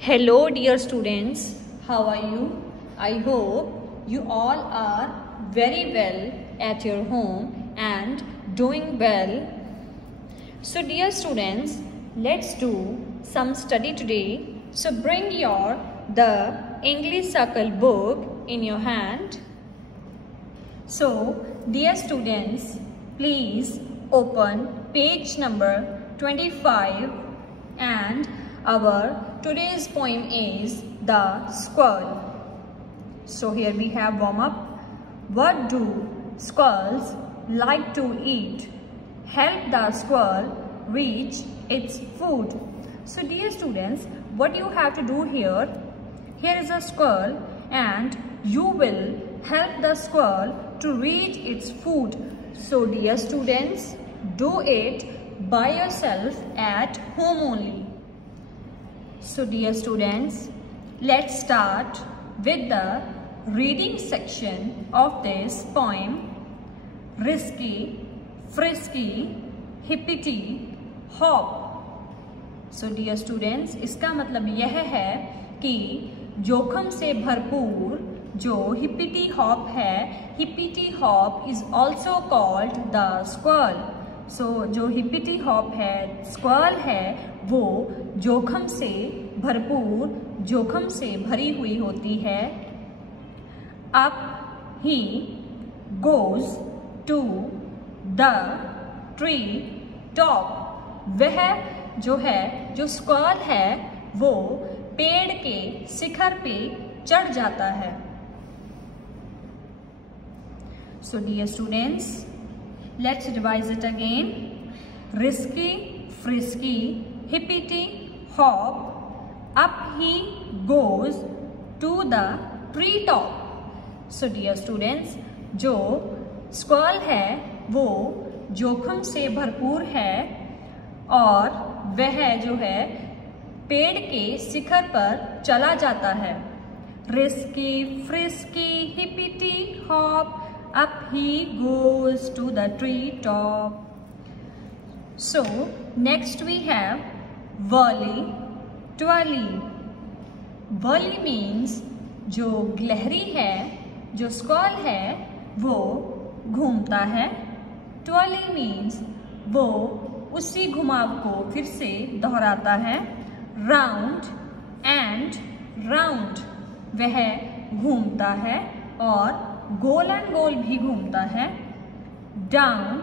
Hello dear students, how are you? I hope you all are very well at your home and doing well. So dear students, let's do some study today. So bring the English Circle book in your hand. So dear students, please open page number 25 and our today's poem is The Squirrel. So here we have warm up. What do squirrels like to eat? Help the squirrel reach its food. So dear students, what you have to do here is a squirrel and you will help the squirrel to reach its food. So dear students, do it by yourself at home only. So dear students, let's start with the reading section of this poem. Risky, frisky, hippity, hop. So dear students, इसका मतलब यह है कि जोखम से भरपूर जो हिप्पिटी hop है, हिप्पिटी hop is also called the squirrel. So जो हिप्पिटी हॉप है, स्क्वाल है, वो जोखम से भरपूर, जोखम से भरी हुई होती है. Up he goes to the tree top. वह जो है, जो स्क्वाल है, वो पेड़ के शिखर पे चढ़ जाता है. So dear students, let's revise it again. Risky, frisky, hippity, hop, up he goes to the tree top. So dear students, जो स्क्वाल है वो जोखम से भरपूर है और वह जो है पेड़ के शिखर पर चला जाता है. Risky, frisky, hippity, hop, up he goes to the tree top. So next we have whirly, twirly. Whirly means जो गिलहरी है, जो स्क्वाल है, वो घूमता है. twirly means वो उसी घुमाव को फिर से दोहराता है. round and round, वह घूमता है और गोल एंड गोल भी घूमता है. Down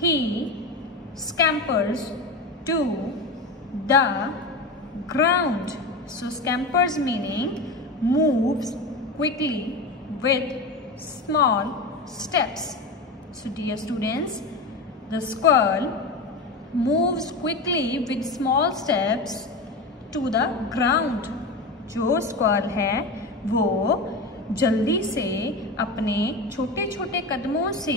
he scampers to the ground. So scampers meaning moves quickly with small steps. So dear students, the squirrel moves quickly with small steps to the ground. जो squirrel है वो जल्दी से अपने छोटे छोटे कदमों से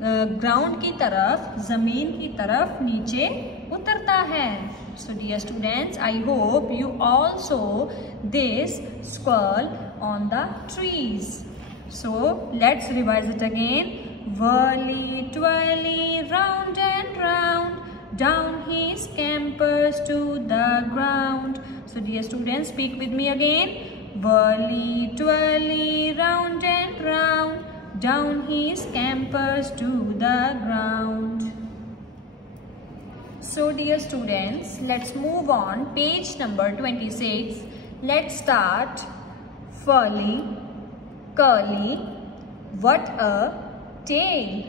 ग्राउंड की तरफ, जमीन की तरफ नीचे उतरता है. So dear students, I hope you all saw this squirrel on the trees. So let's revise it again. Whirly, twirly, round and round, down he scampers to the ground. So dear students, speak with me again. Whirly, twirly, round and round, down he scampers to the ground. So dear students, let's move on. Page number 26. Let's start. Furly, curly, what a tail.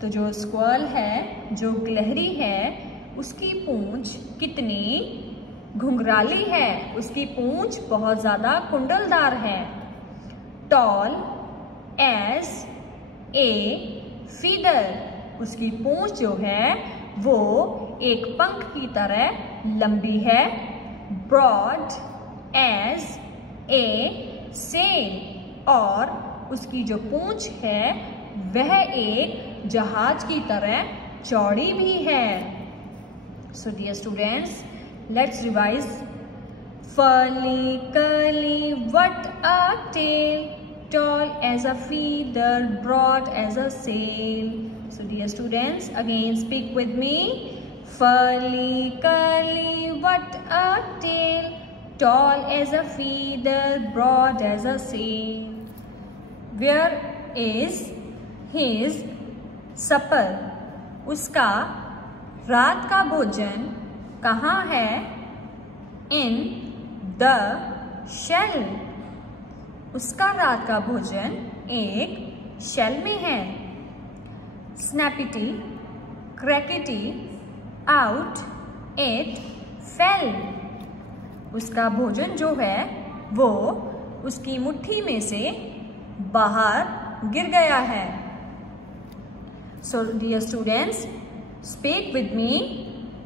तो जो squirrel है, जो गिलहरी है, उसकी पूंछ कितनी घुंघराली है, उसकी पूंछ बहुत ज़्यादा कुंडलदार है. Tall as a feather, उसकी पूंछ जो है वो एक पंख की तरह लंबी है. Broad as a sail, और उसकी जो पूंछ है वह एक जहाज की तरह चौड़ी भी है. So dear students, let's revise. Furly, curly, what a tail, tall as a feather, broad as a sail. So dear students, again speak with me. Furly, curly, what a tail, tall as a feather, broad as a sail. Where is his supper? उसका रात का भोजन कहाँ है? In the shell. उसका रात का भोजन एक शेल में है. Snappity, crackety, out it fell. उसका भोजन जो है वो उसकी मुट्ठी में से बाहर गिर गया है. So dear students, speak with me.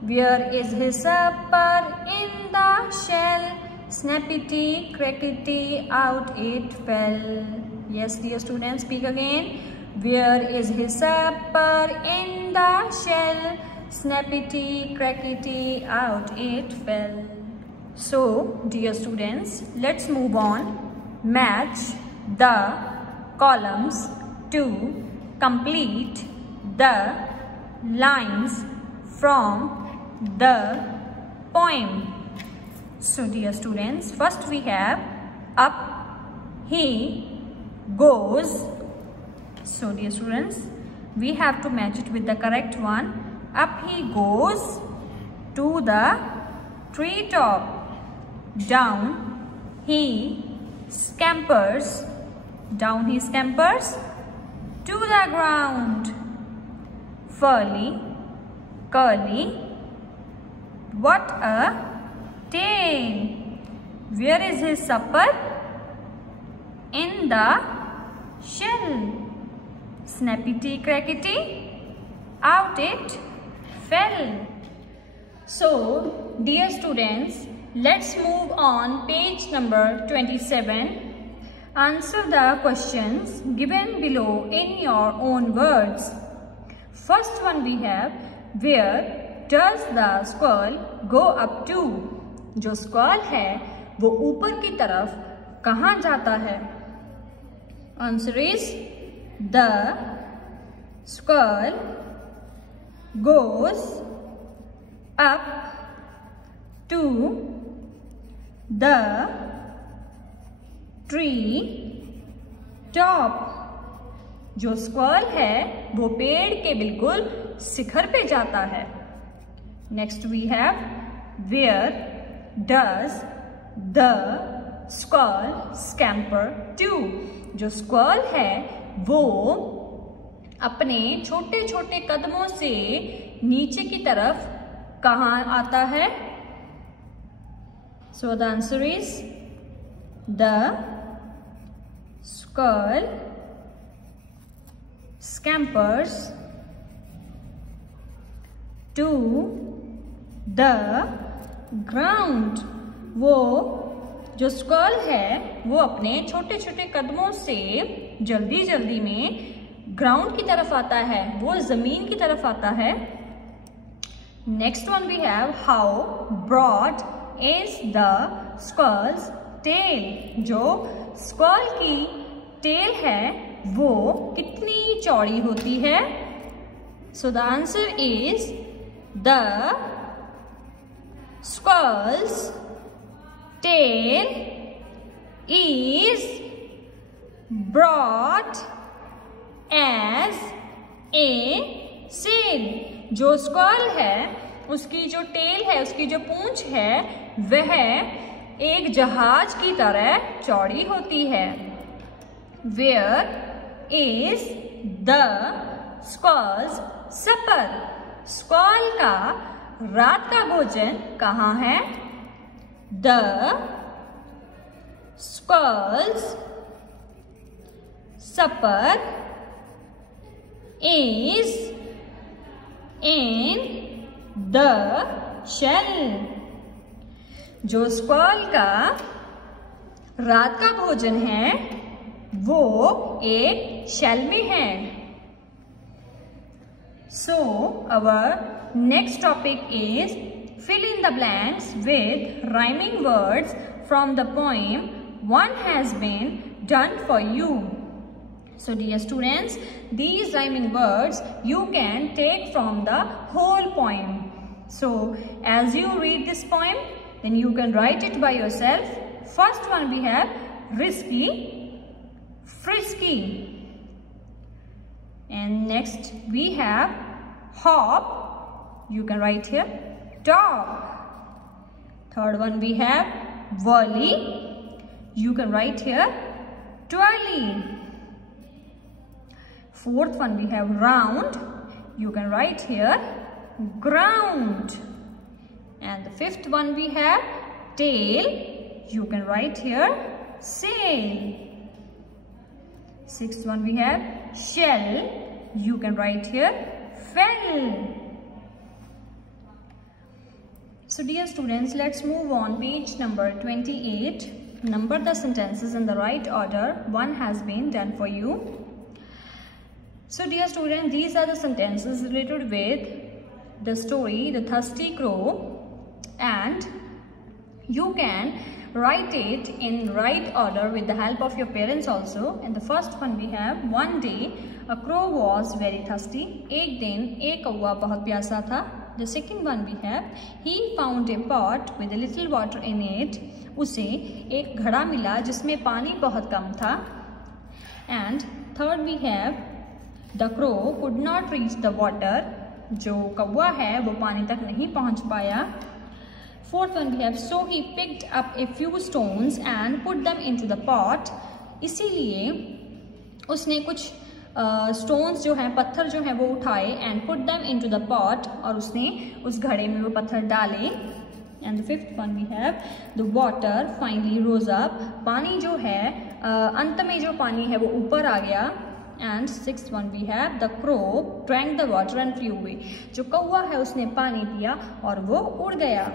Where is his supper? In the shell. Snappity, crackety, out it fell. Yes, dear students, speak again. Where is his supper? In the shell. Snappity, crackety, out it fell. So, dear students, let's move on. Match the columns to complete the lines from the poem. So dear students, first we have up he goes. So dear students, we have to match it with the correct one. Up he goes to the tree top. Down he scampers. Down he scampers to the ground. Furly, curly, what a tail. Where is his supper? In the shell. Snappity, crackety, out it fell. So, dear students, let's move on page number 27. Answer the questions given below in your own words. First one we have, where does the squirrel go up to? जो squirrel है वो ऊपर की तरफ कहाँ जाता है? Answer is the squirrel goes up to the tree top. जो स्क्वाल है वो पेड़ के बिल्कुल शिखर पे जाता है. Next we have, where does the squirrel scamper to? जो स्क्वाल है वो अपने छोटे छोटे कदमों से नीचे की तरफ कहाँ आता है? So the answer is the squirrel scampers to the ground. वो जो स्क्वाल है वो अपने छोटे छोटे कदमों से जल्दी जल्दी में ग्राउंड की तरफ आता है, वो जमीन की तरफ आता है. Next one we have, how broad is the squirrel's tail? जो स्क्वाल की टेल है वो कितनी चौड़ी होती है? So the answer is the squirrel's tail is broad as a sail. जो स्क्वाल है उसकी जो टेल है, उसकी जो पूंछ है वह एक जहाज की तरह चौड़ी होती है. Where is the squall's supper? स्क्वाल का रात का भोजन कहाँ है? The squall's supper is in the shell. जो स्क्वाल का रात का भोजन है वो एक शेल में है. So our next topic is fill in the blanks with rhyming words from the poem one has been done for you. So dear students, these rhyming words you can take from the whole poem. So as you read this poem, then you can write it by yourself. First one we have risky, frisky. And next we have hop. You can write here dog. Third one we have whirly. You can write here twirly. Fourth one we have round. You can write here ground. And the fifth one we have tail. You can write here sail. Sixth one we have shell. You can write here fell. So dear students, let's move on page number 28. Number the sentences in the right order. One has been done for you. So dear students, these are the sentences related with the story The Thirsty Crow, and you can write it in right order with the help of your parents also. And the first one we have, one day a crow was very thirsty. एक दिन एक कौवा बहुत प्यासा था. The second one we have, he found a pot with a little water in it. उसे एक घड़ा मिला जिसमें पानी बहुत कम था. And third we have, the crow could not reach the water. जो कौवा है वो पानी तक नहीं पहुंच पाया. Fourth one we have, so he picked up a few stones and put them into the pot. इसीलिए उसने कुछ stones जो हैं, पत्थर जो हैं वो उठाए and put them into the pot, और उसने उस घड़े में वो पत्थर डाले. And the fifth one we have, the water finally rose up. पानी जो है अंत में जो पानी है वो ऊपर आ गया. And sixth one we have, the crow drank the water and flew away. जो कौवा है उसने पानी पिया और वो उड़ गया.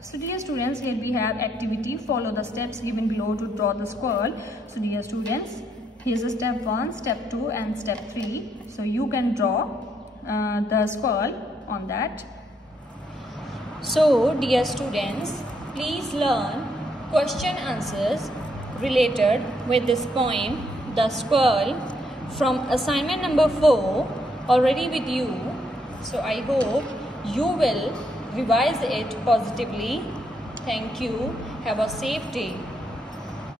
So dear students, here we have activity. Follow the steps given below to draw the squirrel. So dear students, here's a step 1, step 2 and step 3. So you can draw the squirrel on that. So dear students, please learn question answers related with this poem, The Squirrel, from assignment number 4 already with you. So I hope you will revise it positively. Thank you. Have a safe day.